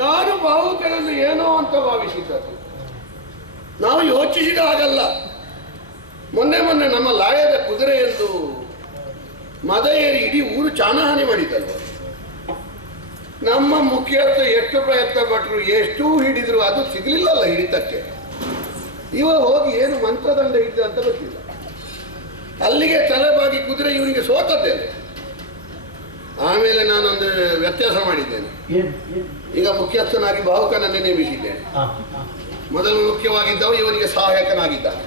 ನಾನು ಬಾಹುಕರಲ್ಲಿ ಏನೋ ಅಂತ ಭಾವಿಸಿದ್ದದ್ದು. ನಾವು ಯೋಚಿಸಿದ ಹಾಗಲ್ಲ. ಮೊನ್ನೆ ನಮ್ಮ ಲಾಯದ ಕುದುರೆ ಎಂದು ಮದ ಏರಿ ಇಡೀ ಊರು ಚಾನಹಾನಿ ಮಾಡಿದ್ದಲ್ವ. ನಮ್ಮ ಮುಖ್ಯಸ್ಥ ಎಷ್ಟು ಪ್ರಯತ್ನ ಪಟ್ಟರು, ಎಷ್ಟು ಹಿಡಿದ್ರು ಅದು ಸಿಗಲಿಲ್ಲಲ್ಲ ಹಿಡಿತಕ್ಕೆ. ಇವ ಹೋಗಿ ಏನು ಮಂತ್ರದಂಡ ಹಿಡಿದ ಅಂತ ಗೊತ್ತಿಲ್ಲ. ಅಲ್ಲಿಗೆ ತಲೆಬಾಗಿ ಕುದುರೆ ಇವನಿಗೆ ಸೋತದ್ದೇನೆ. ಆಮೇಲೆ ನಾನೊಂದು ವ್ಯತ್ಯಾಸ ಮಾಡಿದ್ದೇನೆ. ಈಗ ಮುಖ್ಯಸ್ಥನಾಗಿ ಬಾಹುಕನನ್ನೇ ನೇಮಿಸಿದ್ದೇನೆ. ಮೊದಲು ಮುಖ್ಯವಾಗಿದ್ದವ ಇವನಿಗೆ ಸಹಾಯಕನಾಗಿದ್ದಾನೆ.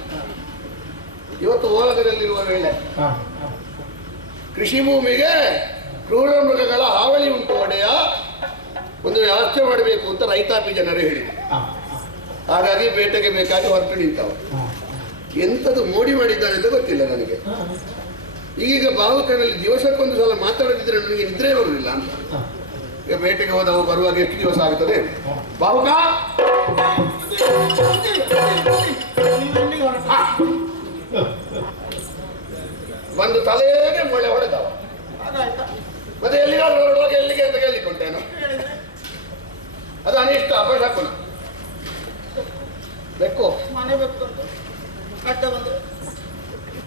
ಇವತ್ತು ಓಲಗದಲ್ಲಿರುವ ವೇಳೆ ಕೃಷಿ ಭೂಮಿಗೆ ಕ್ರೂರ ಮೃಗಗಳ ಹಾವಳಿ ಉಂಟು, ಒಡೆಯ ಒಂದು ವ್ಯವಸ್ಥೆ ಮಾಡಬೇಕು ಅಂತ ರೈತಾಪಿ ಜನರು ಹೇಳಿದರು. ಹಾಗಾಗಿ ಬೇಟೆಗೆ ಬೇಕಾಗಿ ಹೊರಟು ನಿಂತವ. ಎಂಥದ್ದು ಮೋಡಿ ಮಾಡಿದ್ದಾನೆ ಅಂತ ಗೊತ್ತಿಲ್ಲ ನನಗೆ. ಈಗ ಬಾಹುಕನಲ್ಲಿ ದಿವಸಕ್ಕೊಂದು ಸಲ ಮಾತಾಡದಿದ್ರೆ ನನಗೆ ನಿದ್ರೆ ಬರುವುದಿಲ್ಲ ಅಂತ. ಈಗ ಬೇಟೆಗೆ ಹೋದವ ಬರುವಾಗ ಎಷ್ಟು ದಿವಸ ಆಗುತ್ತದೆ? ಬಾಹುಕ ಒಂದು ತಲೆಗೆ ಮೊಳೆ ಹೊಡೆದವ. ಮತ್ತೆ ಎಲ್ಲಿಗಾದ್ರೂ ಹೊರಡುವಾಗ ಎಲ್ಲಿಗೆ ಅಂತ ಕೇಳಿಕೊಂಡೇನು? ಅದು ಅನಿಷ್ಟ ಅಪಶಕುನ. ಬೆಕ್ಕು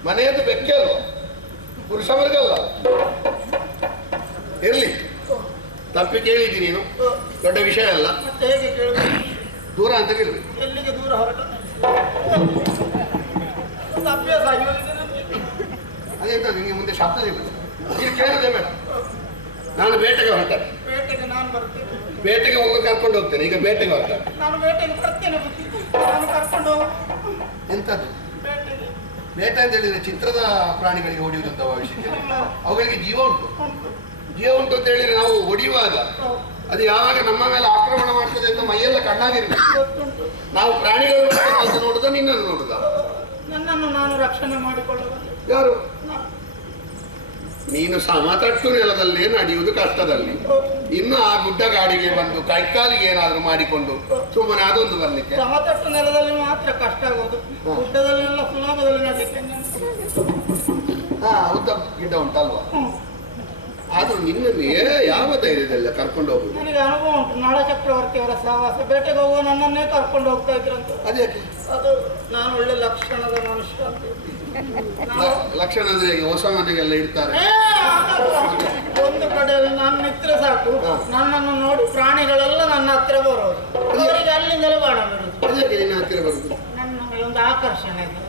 ಮನೆಯದ್ದು ಬೆಕ್ಕೆ ಅಲ್ವ, ಪುರುಷ ವರ್ಗ ಅಲ್ಲ. ಇರ್ಲಿ, ತಪ್ಪಿ ಕೇಳಿದ್ದೀನಿ ನೀನು, ದೊಡ್ಡ ವಿಷಯ ಅಲ್ಲ. ದೂರ ಅಂತ ಕೇಳಿದ್ವಿ. ಅದೇಂತ ನಿಮಗೆ ಮುಂದೆ ಶಬ್ದ ಸಿಗ್ತದೆ, ಈಗ ಕೇಳೋದೇ ಬೇಡ. ನಾನು ಬೇಟೆಗೆ ಹೊರಟೆ, ಬೇಟೆಗೆ ಹೋಗಿ ಕರ್ಕೊಂಡು ಹೋಗ್ತೇನೆ. ಈಗ ಬೇಟೆಗೆ ಹೊರಟೆ. ಎಂತದ್ದು ಬೇಟೆ ಅಂತ ಹೇಳಿದ್ರೆ ಚಿತ್ರದ ಪ್ರಾಣಿಗಳಿಗೆ ಹೊಡೆಯುವುದಂತ ವಿಷಯ. ಅವುಗಳಿಗೆ ಜೀವ ಉಂಟು ಅಂತ ಹೇಳಿದ್ರೆ ನಾವು ಹೊಡೆಯುವಾಗ ಅದು ಯಾವಾಗ ನಮ್ಮ ಮೇಲೆ ಆಕ್ರಮಣ ಮಾಡ್ತದೆ ಅಂತ ಮೈಯೆಲ್ಲ ಕಣ್ಣಾಗಿರ್ಬೇಕು. ನಾವು ಪ್ರಾಣಿಗಳು ನೋಡುದ, ನಿನ್ನನ್ನು ನೋಡುದ? ನನ್ನನ್ನು ನಾನು ರಕ್ಷಣೆ ಮಾಡಿಕೊಳ್ಳುವ. ಯಾರು? ನೀನು ಸಮತಟ್ಟು ನೆಲದಲ್ಲಿ ನಡೆಯುವುದು ಕಷ್ಟದಲ್ಲಿ, ಇನ್ನು ಆ ಗುಡ್ಡ ಗಾಡಿಗೆ ಬಂದು ಕೈಕಾಲಿಗೆ ಏನಾದ್ರೂ ಮಾಡಿಕೊಂಡು ಸುಮ್ಮನೆ ಅದೊಂದು ಬರ್ಲಿಕ್ಕೆ. ಸಮತಟ್ಟು ನೆಲದಲ್ಲಿ ಮಾತ್ರ ಕಷ್ಟ ಆಗೋದು, ಗುಡ್ಡದಲ್ಲೆಲ್ಲ ಸುಲಭದಲ್ಲಿ ನಡೀತೇನೆ. ಉದ್ದ ಗಿಡ್ಡ ಉಂಟಲ್ವಾ? ಆದ್ರೂ ನಿನ್ನನ್ನು ಯಾವ ಧೈರ್ಯದಲ್ಲ ಕರ್ಕೊಂಡು ಹೋಗುದು? ನನಗೆ ಅನುಭವ ಉಂಟು. ನಾಳ ಚಕ್ರವರ್ತಿ ಅವರ ಸಹವಾಸ, ಬೇಟೆಗೆ ಹೋಗುವ ನನ್ನನ್ನೇ ಕರ್ಕೊಂಡು ಹೋಗ್ತಾ ಇದ್ರಂತ. ಅದೇ ಅದು ನಾನು ಒಳ್ಳೆ ಲಕ್ಷಣದ ಮನುಷ್ಯ ಅಂತ. ಲಕ್ಷಣ ಅಂದ್ರೆ ಹೊಸ ಮನೆಗೆಲ್ಲ ಇಡ್ತಾರೆ. ಒಂದು ಕಡೆಯಲ್ಲಿ ನಾನು ನಿದ್ರೆ ಸಾಕು, ನನ್ನನ್ನು ನೋಡಿ ಪ್ರಾಣಿಗಳೆಲ್ಲ ನನ್ನ ಹತ್ರ ಬರೋದು. ಅವರಿಗೆ ಅಲ್ಲಿಂದಲೇ ಬಾಣ ಬಿಡುದು. ಅದಕ್ಕೆ ನಿನ್ನ ಹತ್ತಿರ ಬರುದು. ನನ್ನ ಒಂದು ಆಕರ್ಷಣೆ ಇದೆ.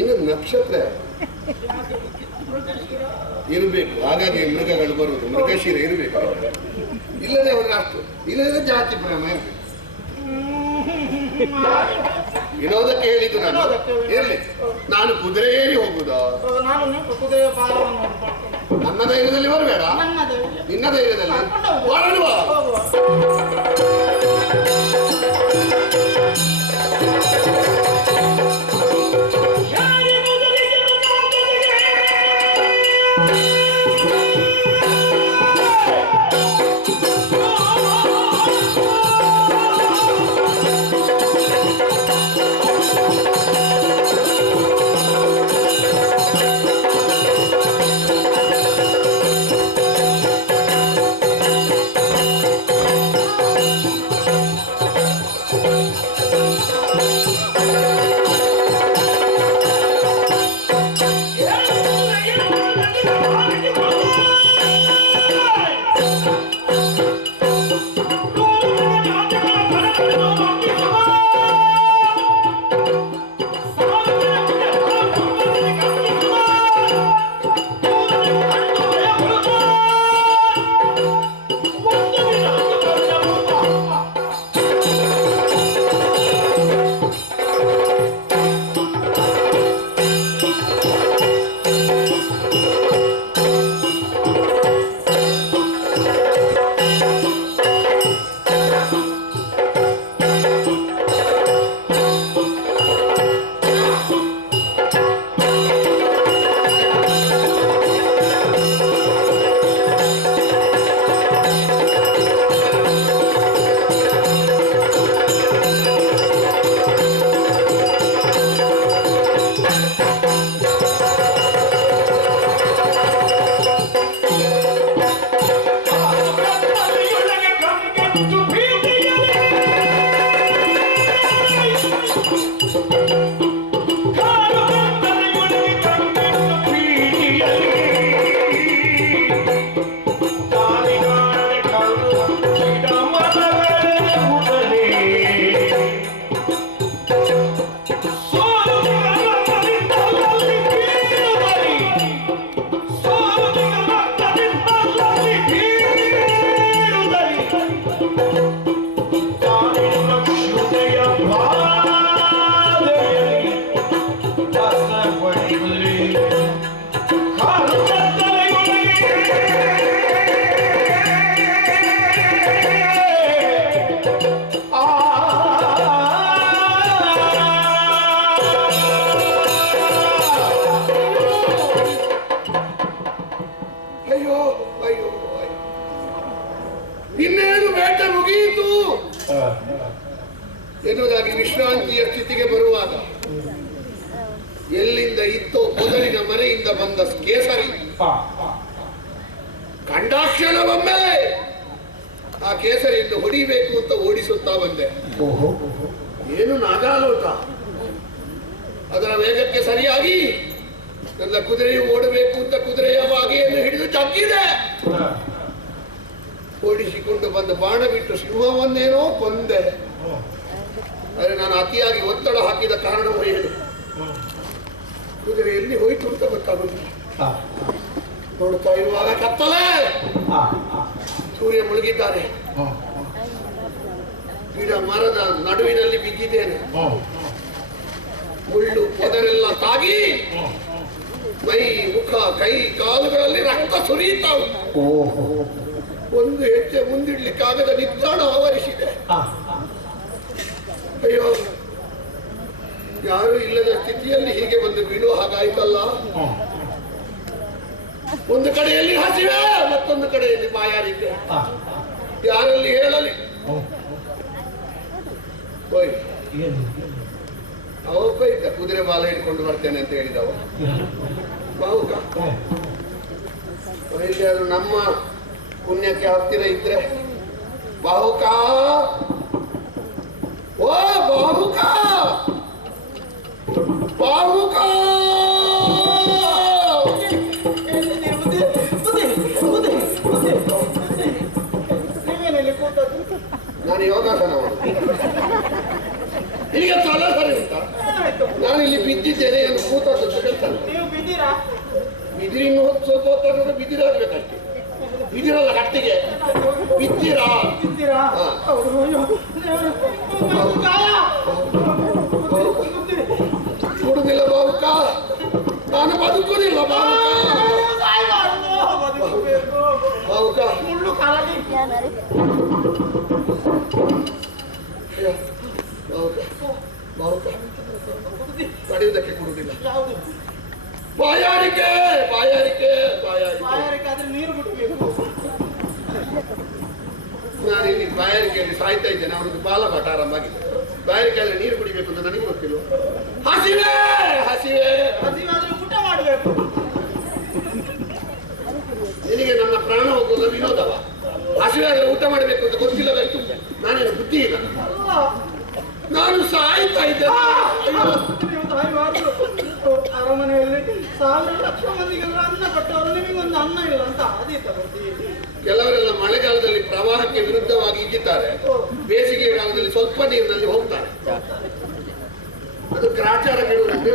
ಇನ್ನು ನಕ್ಷತ್ರ ಇರಬೇಕು, ಹಾಗಾಗಿ ಮೃಗಗಳು ಬರುವುದು. ಮೃಗಶಿರ ಇರಬೇಕು, ಇಲ್ಲದೆ ಅವ್ರಿಗೆ ಅಷ್ಟು. ಇಲ್ಲದೆ ಜಾತಿ ಪ್ರೇಮ ಇರಬೇಕು. ಇರೋದಕ್ಕೆ ಹೇಳಿದ್ದು ನಾನು. ಇರಲಿ, ನಾನು ಕುದುರೆ ಏರಿ ಹೋಗುದಾ? ಕುದುರೆ ಬಾಲವನ್ನು ನನ್ನ ಧೈರ್ಯದಲ್ಲಿ ಬರಬೇಡ, ನಿನ್ನ ಧೈರ್ಯದಲ್ಲಿ ಹೊರಡುವ. ಕಡೆಯಿಂದ ಬಂದ ಕೇಸರಿ ಕಂಡಾಕ್ಷಣವೊಮ್ಮೆ ಆ ಕೇಸರಿಯನ್ನು ಹೊಡಿಬೇಕು ಅಂತ ಓಡಿಸುತ್ತಾ ಬಂದೆ. ಏನು ನಾಗಾಲೋಟ, ಅದರ ವೇಗಕ್ಕೆ ಸರಿಯಾಗಿ ನನ್ನ ಕುದುರೆಯು ಓಡಬೇಕು ಅಂತ ಕುದುರೆಯ ಬಾಗೆಯನ್ನು ಹಿಡಿದು ತಗ್ಗಿದೆ. ಓಡಿಸಿಕೊಂಡು ಬಂದು ಬಾಣ ಬಿಟ್ಟು ಸಿಂಹವನ್ನೇನೋ ಕೊಂದೆ. ಆದರೆ ನಾನು ಅತಿಯಾಗಿ ಒತ್ತಡ ಹಾಕಿದ ಕಾರಣವೂ ಏನು, ಕುದುರೆ ಎಲ್ಲಿ ಹೋಯ್ತು ಅಂತ ಗೊತ್ತಾಗುದಿಲ್ಲ. ನೋಡ್ತಾ ಇರುವಾಗ ಕತ್ತಲೆ, ಸೂರ್ಯ ಮುಳುಗಿದ್ದಾನೆ, ಗಿಡ ಮರದ ನಡುವಿನಲ್ಲಿ ಬಿದ್ದಿದ್ದೇನೆ. ಮುಳ್ಳು ಪೊದರೆಲ್ಲ ತಾಗಿ ಮೈ ಮುಖ ಕೈ ಕಾಲುಗಳಲ್ಲಿ ರಕ್ತ ಸುರಿಯುತ್ತಾವು. ಒಂದು ಹೆಜ್ಜೆ ಮುಂದಿಡ್ಲಿಕ್ಕಾಗದ ನಿತ್ರಾಣ ಆವರಿಸಿದೆ. ಅಯ್ಯೋ, ಯಾರು ಇಲ್ಲದ ಸ್ಥಿತಿಯಲ್ಲಿ ಹೀಗೆ ಒಂದು ಬೀಳುವ ಹಾಗಾಯ್ತಲ್ಲ. ಒಂದು ಕಡೆಯಲ್ಲಿ ಹಸಿವೆ, ಮತ್ತೊಂದು ಕಡೆಯಲ್ಲಿ ಬಾಯಾರಿದ್ದೆ. ಯಾರಲ್ಲಿ ಹೇಳಲಿ? ಅವೊಬ್ಬ ಇದ್ದ, ಕುದುರೆ ಬಾಲ ಇಟ್ಕೊಂಡು ಬರ್ತೇನೆ ಅಂತ ಹೇಳಿದವ ಬಾಹುಕ. ಎಲ್ಲಿಯಾದ್ರೂ ನಮ್ಮ ಪುಣ್ಯಕ್ಕೆ ಹತ್ತಿರ ಇದ್ರೆ ಬಾಹುಕ, ಓ ಬಾಹುಕ, ಬಾಹುಕ, ನಾನು ಯೋಗಾಸನ ಮಾಡುದು. ಈಗ ತಲೆ ಸರಿ ಉಂಟಾ? ನಾನು ಇಲ್ಲಿ ಬಿದ್ದಿದ್ದೇನೆ ಎಂದು ಕೂತದ್ದು ಹೇಳ್ತಾನೆ. ಬಿದಿರಿ ಇನ್ನು ಸ್ವಲ್ಪ ಹೊತ್ತಾದ್ರೆ ಬಿದಿರಾಗಬೇಕಷ್ಟೇ. ಬಿದಿರಲ್ಲ ಕಟ್ಟಿಗೆ ಬಿದ್ದಿರಾ? ಕೊಡುದಿಲ್ಲ ಬಾವುಕ, ನಾನು ಬದುಕುದಿಲ್ಲ ಬಾವುಕ. ಬಾವುಕ ಬಾವುಕ ತಡೆಯುವುದಕ್ಕೆ ಕೊಡುವುದಿಲ್ಲ. ಬಾಯಾರಿಕೆ ಬಾಯಾರಿಕೆ ಬಾಯಾರಿಕೆ ಆದ್ರೆ ನೀರು ಬಿಡಬೇಕು. ನಾನು ಇಲ್ಲಿ ಬಾಯಾರಿಕೆಯಲ್ಲಿ ಸಾಯ್ತಾ ಇದ್ದೇನೆ. ಅವನದು ಬಾಲಪಾಠ ಆರಂಭ ಆಗಿದೆ. ಬಾಯಾರಿಕೆ ಆದ್ರೆ ನೀರು ಕುಡಿಬೇಕು ಅಂತ ನನಗೆ ಗೊತ್ತಿಲ್ಲ. ಹಸಿವೆ ಹಸಿವೆ ಹಸಿವಾದ್ರೆ ಊಟ ಮಾಡಬೇಕು. ನಿನಗೆ ನನ್ನ ಪ್ರಾಣ ಹೋಗುವುದು ವಿನೋದವ? ಹಸಿವೆ ಆದ್ರೆ ಊಟ ಮಾಡಬೇಕು ಅಂತ ಗೊತ್ತಿಲ್ಲಬೇಕು. ನಾನೇನು ಬುದ್ಧಿ ಇಲ್ಲ, ನಾನು ಸಾಯ್ತಾ ಇದ್ದೇನೆ. ಅರಮನೆಯಲ್ಲಿ 1,000 ಲಕ್ಷ ಮಂದಿಗೆಲ್ಲ ಅನ್ನ ಕೊಟ್ಟವರು ನಿಮಗೊಂದು ಅನ್ನ ಇಲ್ಲ ಅಂತ ಆದೀತ. ಕೆಲವರೆಲ್ಲ ಮಳೆಗಾಲದಲ್ಲಿ ಪ್ರವಾಹಕ್ಕೆ ವಿರುದ್ಧವಾಗಿ ಇದ್ದಿದ್ದಾರೆ, ಬೇಸಿಗೆ ಕಾಲದಲ್ಲಿ ಸ್ವಲ್ಪ ನೀರಿನಲ್ಲಿ ಹೋಗ್ತಾರೆ. ಅದು ಗ್ರಾಚಾರ ಹೇಳುವುದಕ್ಕೆ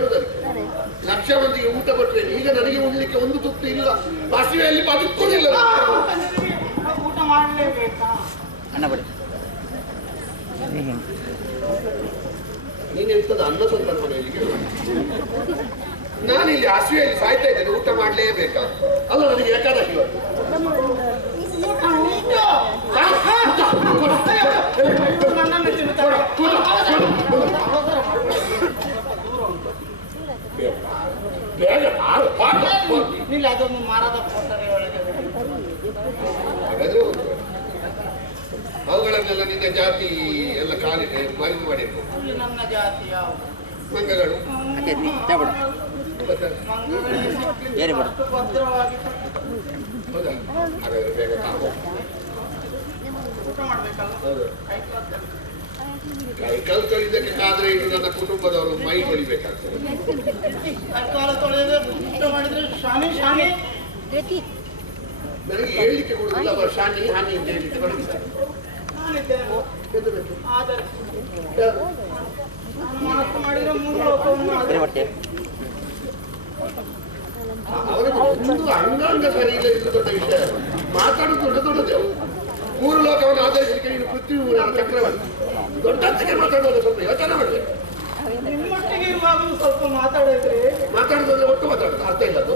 ಲಕ್ಷ ಮಂದಿಗೆ ಊಟ ಕೊಟ್ಟರೆ ಈಗ ನನಗೆ ಉಣ್ಲಿಕ್ಕೆ ಒಂದು ತುತ್ತು ಇಲ್ಲ. ಹಸಿವೆಯಲ್ಲಿ ಬದುಕುವುದಿಲ್ಲ. ಊಟ ಮಾಡಲೇಬೇಕಾ? ನೀನೆಂತದ ಅನ್ನ ಸಂದರ್ಭ ಹೇಳಿಕೆ? ನಾನು ಇಲ್ಲಿ ಹಸಿವೆಯಲ್ಲಿ ಸಾಯ್ತಾ ಇದ್ದೇನೆ, ಊಟ ಮಾಡಲೇಬೇಕಾ? ಅಲ್ಲ, ನನಗೆ ಏಕಾದಶಿ ಇವತ್ತು. ಅದೊಂದು ಮರದ ಕೊಟ್ಟರೆ ಒಳಗೆ ಹಾಗಾದ್ರೆ ಅವುಗಳನ್ನೆಲ್ಲ ನಿನ್ನ ಜಾತಿ ಎಲ್ಲ ಕಾಲಿಗೆ ಮರಿದು ಮಾಡಿರ್ಬೋದು. ನನ್ನ ಜಾತಿ ಯಾವ ಮಂಗಗಳು ಭದ್ರವಾಗಿ ಹೌದಾ? ಹಾಗಾದ್ರೆ ಬೇಗ ಊಟ ಮಾಡ್ಬೇಕಲ್ಲ. ಕೈ ಕಾಲು ತೊಳಿದಕ್ಕೆ ಕಾದ್ರೆ ಇದು ನನ್ನ ಕುಟುಂಬದವರು ಮೈ ತೊಳಿಬೇಕಾಗ್ತದೆ. ಕಾಲ ತೊಳೆದ ಊಟ ಮಾಡಿದ್ರೆ ಶಾನಿ ಶಾನಿ ನನಗೆ ಹೇಳಲಿಕ್ಕೆ ಕೊಡುದಿಲ್ಲ. ಶಾನಿ ಹಾನಿ ಅಂತ ಹೇಳಲಿಕ್ಕೆ ಬರಲಿದ್ದಾರೆ. ಆದರೆ ಮಾತು ಮಾಡಿದ್ರೆ 3 ಲೋಕವನ್ನು ಅವರಿಗೆ ಒಂದು ಅಂಗಾಂಗ ಸರಿ ಇಲ್ಲ. ಇದು ದೊಡ್ಡ ವಿಷಯ. ಮಾತಾಡುದು ದೊಡ್ಡ ದೊಡ್ಡದು. 3 ಲೋಕವನ್ನು ಆಧರಿಸಲಿಕ್ಕೆ ನೀನು ಪೃಥ್ವಿ ಚಕ್ರವರ್ತಿ ದೊಡ್ಡತ್ತಿಗೆ ಮಾತಾಡೋದು ಸ್ವಲ್ಪ ಯೋಚನೆ ಮಾಡಬೇಕು. ನಿಮ್ಮೊಟ್ಟಿಗೆ ಇರುವಾಗಲೂ ಸ್ವಲ್ಪ ಮಾತಾಡಿದ್ರೆ ಮಾತಾಡೋದ್ರೆ ಒಟ್ಟು ಮಾತಾಡೋದು ಅರ್ಥ ಇಲ್ಲದು.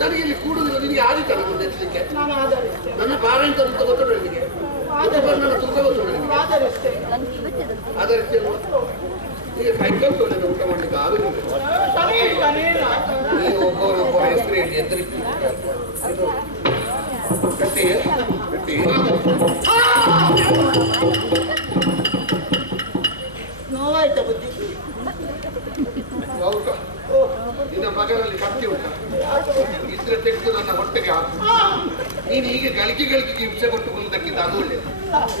ನನಗೆ ಇಲ್ಲಿ ಕೂಡುದಿಲ್ಲ. ನಿನಗೆ ಆದಿತ್ತಲ್ಲ ಒಂದು ಎತ್ತಲಿಕ್ಕೆ. ನಾನು ಆಧರಿಸ್ತೇನೆ. ನನ್ನ ಭಾರ ಅಂತ ಗೊತ್ತೋಣ ನಿನಗೆ. ನನ್ನ ತೂಕ ಗೊತ್ತೋಣ ನಿನಗೆ. ಆಧರಿಸ್ತೇನೆ. ಆಧರಿಸ್ತೇನೆ. ಈಗ ಕೈಕಲ್ ತೊಳೆದ ಊಟ ಮಾಡ್ಲಿಕ್ಕೆ ಆಗುದಿಲ್ಲ. ನೀವು ಒಬ್ಬರೊಬ್ಬರ ಹೆಸರು ಹೇಳಿ ಎದುರಿಸಿ ಕಟ್ಟಿ ಕಟ್ಟಿ ನೋವಾಯ್ತಾ ಬುದ್ಧಿ? ನಿನ್ನ ಮಗನಲ್ಲಿ ಕತ್ತಿ ಉಂಟ ಇದ್ರೆ ತೆಗೆದು ನನ್ನ ಹೊಟ್ಟೆಗೆ ಹಾಕು. ನೀನು ಹೀಗೆ ಗಳಿಕೆ ಹಿಂಸೆ ಕೊಟ್ಟುಕೊಳ್ಳುವುದಕ್ಕಿಂತ ಅದು ಒಳ್ಳೆಯದು.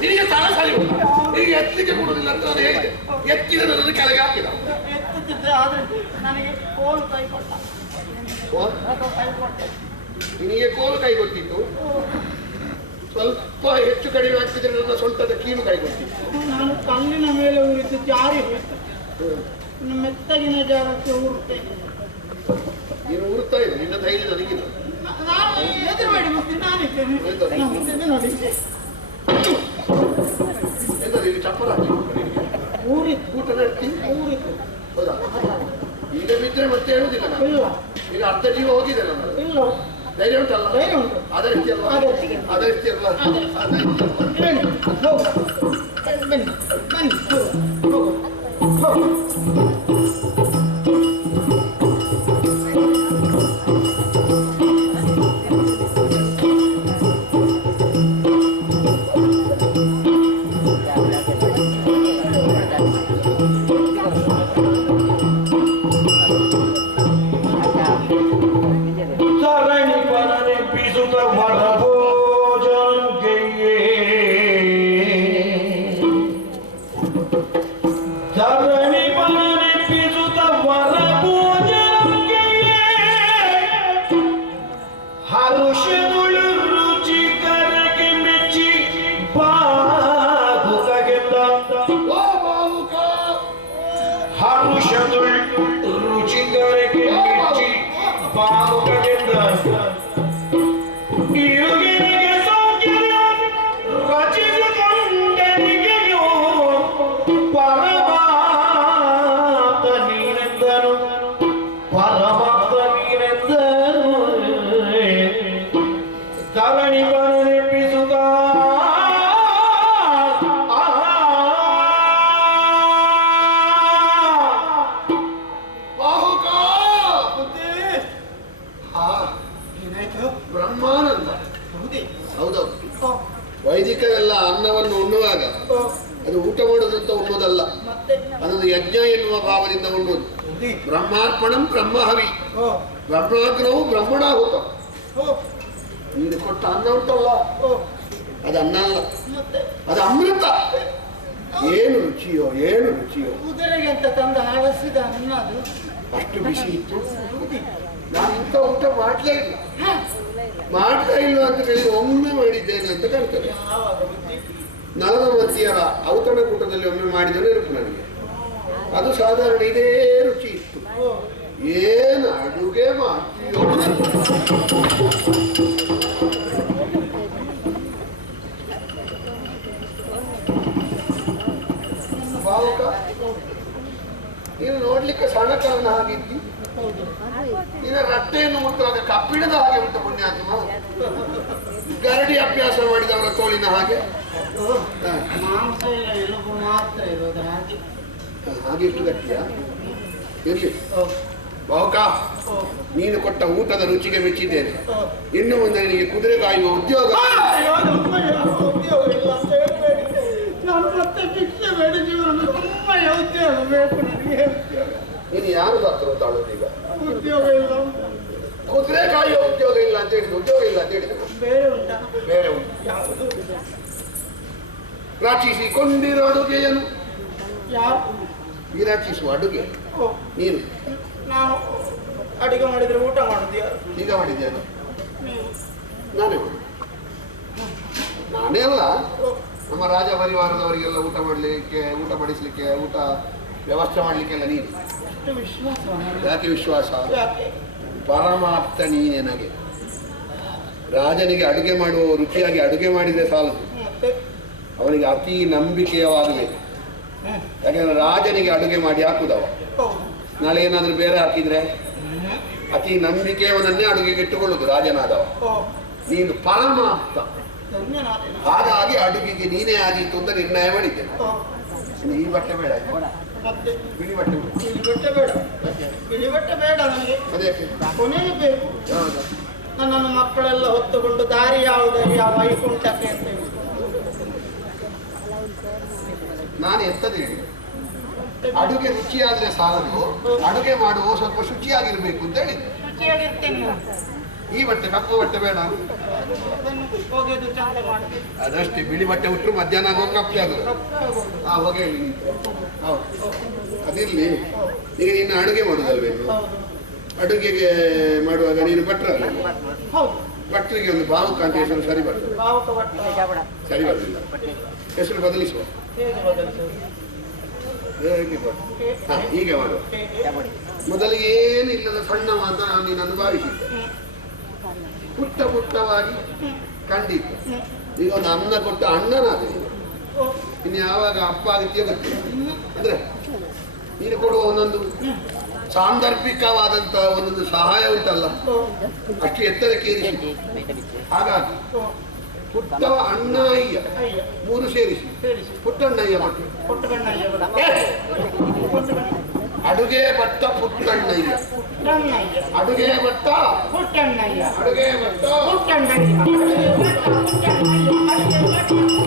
ನಿನಗೆ ಸರಾಸರಿ ಉಂಟು, ನಿನಗೆ ಎತ್ತಲಿಕ್ಕೆ ಕೊಡುವುದಿಲ್ಲ ಅಂತ ನಾನು ಹೇಳಿದೆ. ಎತ್ತಿದ ನನ್ನ ಕೆಳಗೆ ಹಾಕಿದ. ನಿನಗೆ ಕೋಲು ಕೈ ಕೊಟ್ಟಿತ್ತು, ಸ್ವಲ್ಪ ಹೆಚ್ಚು ಕಡಿಮೆ ಆಗ್ತಿದ್ರೆ ನನ್ನ ಸೊಂಟದ ಕೀಲು ಕೈ ಕೊಟ್ಟಿತ್ತು. ನಾನು ಕಲ್ಲಿನ ಮೇಲೆ ಉರಿದು ಜಾರಿ ಹೋಯ್ತು, ಮೆತ್ತಗಿನ ಜಾಗಕ್ಕೆ ಉರುತ್ತೇನೆ. ನೀನು ಉರುತ್ತಾ ಇಲ್ಲ, ನಿನ್ನ ಧೈರ್ಯ ನನಗಿಲ್ಲ. ನಾನು ಎದುರುಬೇಡಿ, ಮತ್ತೆ ನಾನಿದ್ದೇನೆ ನೋಡಿ. ಎಂತ ನೀನು ಚಪ್ಪಲ ಹಾಕಿ ಊರಿತ್ತು, ಊಟ ನಡ್ತಿ ಊರಿತ್ತು. ಹೌದಾ? ಈಗ ಬಿದ್ದರೆ ಮತ್ತೆ ಹೇಳುವುದಿಲ್ಲ ನಾನು. ಇಲ್ಲ ಈಗ ಅರ್ಧ ಜೀವ ಹೋಗಿದೆ ನನ್ನ. ಇಲ್ಲ, ಧೈರ್ಯ ಉಂಟಲ್ಲ? ಧೈರ್ಯ ಉಂಟು. ಅದಕ್ಕೆ ಅಲ್ವಾ? ಅದಕ್ಕೆ ಅಲ್ವಾ? ಹೇಳಿ, ಹೋಗು. ಬನ್ನಿ ಬನ್ನಿ, ಹೋಗು ಹೋಗು. ಬ್ರಹ್ಮಾನಂದ. ಹೌದೌದು. ವೈದಿಕರೆಲ್ಲ ಅನ್ನವನ್ನು ಉಣ್ಣುವಾಗ ಅದು ಊಟ ಮಾಡೋದಂತ ಉಣ್ಣುವುದಲ್ಲ, ಅದೊಂದು ಯಜ್ಞ ಎನ್ನುವ ಭಾವದಿಂದ ಉಣ್ಣುವುದು. ಬ್ರಹ್ಮಾರ್ಪಣಂ ಬ್ರಹ್ಮಹವಿ, ಬ್ರಹ್ಮಾಗ್ರಹವು ಬ್ರಹ್ಮಣಾಹುತ. ನೀನು ಕೊಟ್ಟ ಅನ್ನ ಉಂಟಲ್ಲ, ಅದು ಅನ್ನ ಅಲ್ಲ, ಅದು ಅಮೃತ. ಏನು ರುಚಿಯೋ ಏನು ರುಚಿಯೋ. ಕುದುರೆಗೆ ಅಂತ ತಂದ ಅಳಸಿದ ಅನ್ನ ಅದು ಅಷ್ಟು ಬಿಸಿ ಇತ್ತು. ನಾನು ಇಂಥ ಊಟ ಮಾಡ್ಲೇ ಇಲ್ಲ ಅಂತ ಹೇಳಿ ಒಮ್ಮೆ ಮಾಡಿದ್ದೇನೆ ಅಂತ ಕಾಣ್ತದೆ. ನಳದ ಮಧ್ಯರ ಔತಣಕೂಟದಲ್ಲಿ ಒಮ್ಮೆ ಮಾಡಿದರೆ ಇರುತ್ತೆ ನನಗೆ. ಅದು ಸಾಧಾರಣ ಇದೇ ರುಚಿ ಇತ್ತು. ಏನು ಅಡುಗೆ ಮಾಡ್ತೀಯೋ. ಭಾವುಕ, ನೀನು ನೋಡ್ಲಿಕ್ಕೆ ಸಣ್ಣಕರನ್ನ ಹಾಗಿದ್ದಿ. ನಿನ್ನ ರಟ್ಟೆಯನ್ನು ಮುಟ್ಟುವಾಗ ಕಬ್ಬಿಣದ ಹಾಗೆ ಉಂಟು ಪುಣ್ಯಾತ್ಮ. ಗರಡಿ ಅಭ್ಯಾಸ ಮಾಡಿದವರ ತೋಳಿನ ಹಾಗೆ. ಹಾಗೆ ಇಷ್ಟು ಗಟ್ಟಿಯ ಇರ್ಲಿ. ಭಾವುಕ, ನೀನು ಕೊಟ್ಟ ಊಟದ ರುಚಿಗೆ ಮೆಚ್ಚಿದ್ದೇನೆ. ಇನ್ನು ಮುಂದೆ ನಿನಗೆ ಕುದುರೆ ಕಾಯುವ ಉದ್ಯೋಗ. ನೀನು ಯಾರು ಹತ್ರ ತಾಳೋದು ಈಗ? ಕುದುರೆ ಕಾಯುವ ಉದ್ಯೋಗ ಇಲ್ಲ ಅಂತ ಹೇಳಿದ್ರು. ಉದ್ಯೋಗ ಇಲ್ಲ ಅಂತ ಹೇಳಿದ್ರು. ಬೇರೆ ಉಂಟು. ರಚಿಸಿಕೊಂಡಿರೋ ಅಡುಗೆಯನ್ನು ವಿರಚಿಸುವ ಅಡುಗೆ ನೀನು. ನಾನು ಅಡಿಗೆ ಮಾಡಿದ್ರೆ ಊಟ ಮಾಡುದು ಯಾರು? ಈಗ ಮಾಡಿದ್ದೇನು? ನಾನೇ ಮಾಡಿ. ನಾನೇ ಅಲ್ಲ, ನಮ್ಮ ರಾಜ ಪರಿವಾರದವರಿಗೆಲ್ಲ ಊಟ ಮಾಡಲಿಕ್ಕೆ, ಊಟ ಮಾಡಿಸ್ಲಿಕ್ಕೆ, ಊಟ ವ್ಯವಸ್ಥೆ ಮಾಡಲಿಕ್ಕೆಲ್ಲ ನೀನು. ಯಾಕೆ ವಿಶ್ವಾಸ? ಪರಮಾಪ್ತ ನೀನೆ ನನಗೆ. ರಾಜನಿಗೆ ಅಡುಗೆ ಮಾಡುವ ರುಚಿಯಾಗಿ ಅಡುಗೆ ಮಾಡಿದರೆ ಸಾಲದು, ಅವನಿಗೆ ಅತಿ ನಂಬಿಕೆಯವಾಗಬೇಕು. ಯಾಕೆಂದ್ರೆ ರಾಜನಿಗೆ ಅಡುಗೆ ಮಾಡಿ ಹಾಕುದವ. ನಾಳೆ ಏನಾದರೂ ಬೇರೆ ಹಾಕಿದ್ರೆ ಅತಿ ನಂಬಿಕೆಯವನನ್ನೇ ಅಡುಗೆಗೆ ಇಟ್ಟುಕೊಳ್ಳುದು ರಾಜನಾದವ. ನೀನು ಪರಮಾಪ್ತ, ಹಾಗಾಗಿ ಅಡುಗೆಗೆ ನೀನೇ ಆದೀತು ಅಂತ ನಿರ್ಣಯ ಮಾಡಿದ್ದೇನೆ. ಈ ಬಟ್ಟೆ ಬೇಡ, ಬಿಳಿ ಬಟ್ಟೆ ಬೇಡ. ಬಿಳಿ ಬಟ್ಟೆ ಬೇಡ ನನಗೆ. ಅದಕ್ಕೆ ಕೊನೆಗೆ ಬೇಕು. ನನ್ನನ್ನು ಮಕ್ಕಳೆಲ್ಲ ಹೊತ್ತುಕೊಂಡು ದಾರಿ ಯಾವುದರಿ ಆ ವೈಕುಂಠಕ್ಕೆ ಅಂತ ನಾನು ಎಂತದ್ದು ಹೇಳಿ ಅಡುಗೆ ರುಚಿಯಾದ್ರೆ ಸಾಲದು, ಅಡುಗೆ ಮಾಡುವ ಸ್ವಲ್ಪ ಶುಚಿಯಾಗಿರ್ಬೇಕು ಅಂತ ಹೇಳಿದ್ದು. ರುಚಿಯಾಗಿರ್ತೇನೆ. ಈ ಬಟ್ಟೆ ಕಪ್ಪು ಬಟ್ಟೆ ಬೇಡ, ಹೋಗೋದು ಚಂದ ಮಾಡುದು. ಅದಷ್ಟೇ. ಬಿಳಿ ಬಟ್ಟೆ ಉಟ್ಟರು ಮಧ್ಯಾಹ್ನ ಆಗುವಾಗ ಕಪ್ಪೆ ಆಗುದು. ಹೊಗೆ ಹೇಳಿ. ಹೌದು, ಅದಿರ್ಲಿ. ಈಗ ನೀನು ಅಡುಗೆ ಮಾಡುದಲ್ವೇನು? ಅಡುಗೆಗೆ ಮಾಡುವಾಗ ನೀನು ಭಟ್ರಲ್ಲ, ಭಟ್ರಿಗೆ ಒಂದು ಭಾವುಕ ಅಂತ ಹೆಸರು ಸರಿ ಬರ್ತದೆ? ಸರಿ ಬರಲಿಲ್ಲ, ಹೆಸರು ಬದಲಿಸುವ. ಹೀಗೆ ಮಾಡುವ. ಮೊದಲಿಗೆ ಏನಿಲ್ಲದ ಸಣ್ಣವಾದ ನಾನು ನೀನನ್ನು ಭಾವಿಸಿದ್ದೆ, ಪುಟ್ಟ ಪುಟ್ಟವಾಗಿ ಕಂಡಿತ್ತು. ಈಗ ಒಂದು ಅನ್ನ ಕೊಟ್ಟ ಅಣ್ಣನಾದ್ರೆ ಇನ್ನು ಯಾವಾಗ ಅಪ್ಪ ಆಗತ್ಯ ಗೊತ್ತಿಲ್ಲ. ಅಂದ್ರೆ ನೀನು ಕೊಡುವ ಒಂದೊಂದು ಸಾಂದರ್ಭಿಕವಾದಂತಹ ಒಂದೊಂದು ಸಹಾಯ ಉಂಟಲ್ಲ, ಅಷ್ಟು ಎತ್ತರಕ್ಕೆ ಏರಿಸಿ. ಹಾಗಾಗಿ ಪುಟ್ಟವ ಅಣ್ಣಯ್ಯ ಮೂರು ಸೇರಿಸಿ ಪುಟ್ಟಣ್ಣಯ್ಯ ಭಟ್ಟ. ಅಡುಗೆ ಭಟ್ಟ ಪುಟ್ಟಣ್ಣಯ್ಯ, ಅಡುಗೆ ಭಟ್ಟ ಪುಟ್ಟಣ್ಣಯ್ಯ, ಅಡುಗೆ ಭಟ್ಟ ಪುಟ್ಟಣ್ಣಯ್ಯ.